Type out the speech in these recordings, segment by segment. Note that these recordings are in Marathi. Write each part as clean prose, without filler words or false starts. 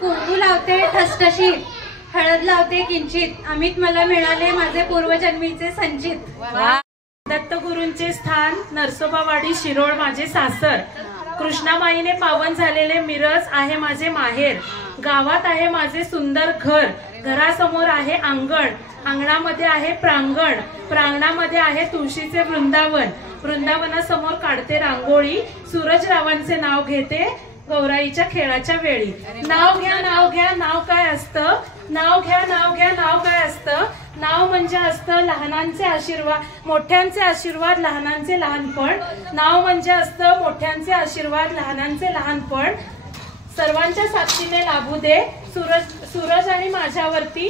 कुंकू लावते ठसठशीत, हळद लावते किंचित, अमित मला मिळाले माझे पूर्वजन्मीचे संचित। दत्तगुरूंचे स्थान नरसोबावाडी शिरोळ माझे सासर, कृष्णाबाईने पावन झालेले मिरज आहे माझे माहेर, गावात आहे माझे सुंदर घर, घरासमोर आहे अंगण, अंगणामध्ये आहे प्रांगण, प्रांगणामध्ये आहे तुळशीचे वृंदावन, वृंदावनासमोर काढते रांगोळी, सूरजरावांचे नाव घेते गौराईच्या खेळाच्या वेळी। नाव घ्या नाव घ्या नाव काय असतं, नाव घ्या नाव घ्या नाव काय असतं, नाव म्हणजे असतं लहानांचे आशीर्वाद, मोठ्यांचे आशीर्वाद लहानांचे लहानपण, नाव म्हणजे असतं मोठ्यांचे आशीर्वाद लहानांचे लहानपण, सर्वांच्या साक्षीने लाभू दे सूरज आणि माझ्यावरती,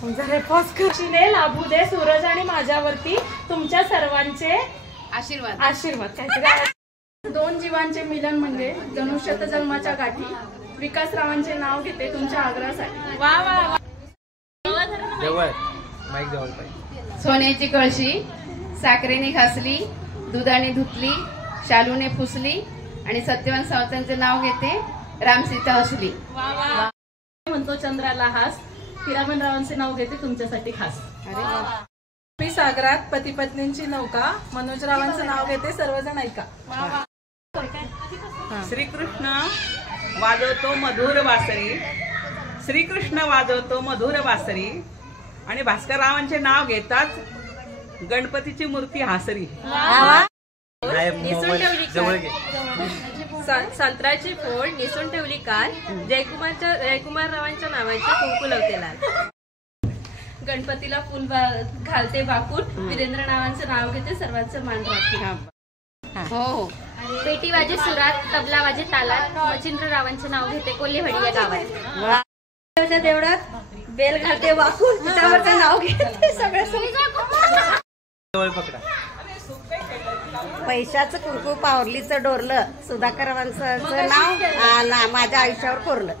साक्षीने लाभू दे सूरज आणि माझ्यावरती तुमच्या सर्वांचे आशीर्वाद। आशीर्वाद। दोन जीवांचे मिलन म्हणजे जणू शतजन्माच्या गाठी, विकासरावांचे नाव घेते तुमच्या आग्रहासाठी। वा वा जवळ माईक जवळ पाहिजे। सोन्याची कळशी साखरेने घासली, दुधाने धुतली, शालूने फुसली आणि सत्यवान सावतांचे नाव घेते रामसीता हसली। म्हणतो चंद्राला हास, हिरामनरावांचे नाव घेते तुमच्यासाठी खास। मी सागरात पती पत्नींची नौका, मनोजरावांचं नाव घेते सर्वजण ऐका। श्रीकृष्ण वाजवतो मधुर बासरी, श्रीकृष्ण वाजवतो मधुर बासरी आणि भास्कररावांचे नाव घेतात गणपतीची मूर्ती हासरी। संत्र्याची फोड निसून ठेवली काल, जयकुमार रावांच्या नावाची कुंकू लावते लाल, गणपतीला फुल घालते वाकून, वीरेंद्र नावांचं नाव घेते सर्वांचं मान राखते। हो पेटी वाजे सुरात, तबला वाजे तालात, मच्छिंद्र रावांचे नाव घेते कोल्हेवाडी या गावात। देवळात बेल घालते वाकून, पिठावरचं नाव घेते सगळे पैशाचं कुंकू पावरलीचं डोरलं, सुधाकररावांचं नाव माझ्या आयुष्यावर कोरलं।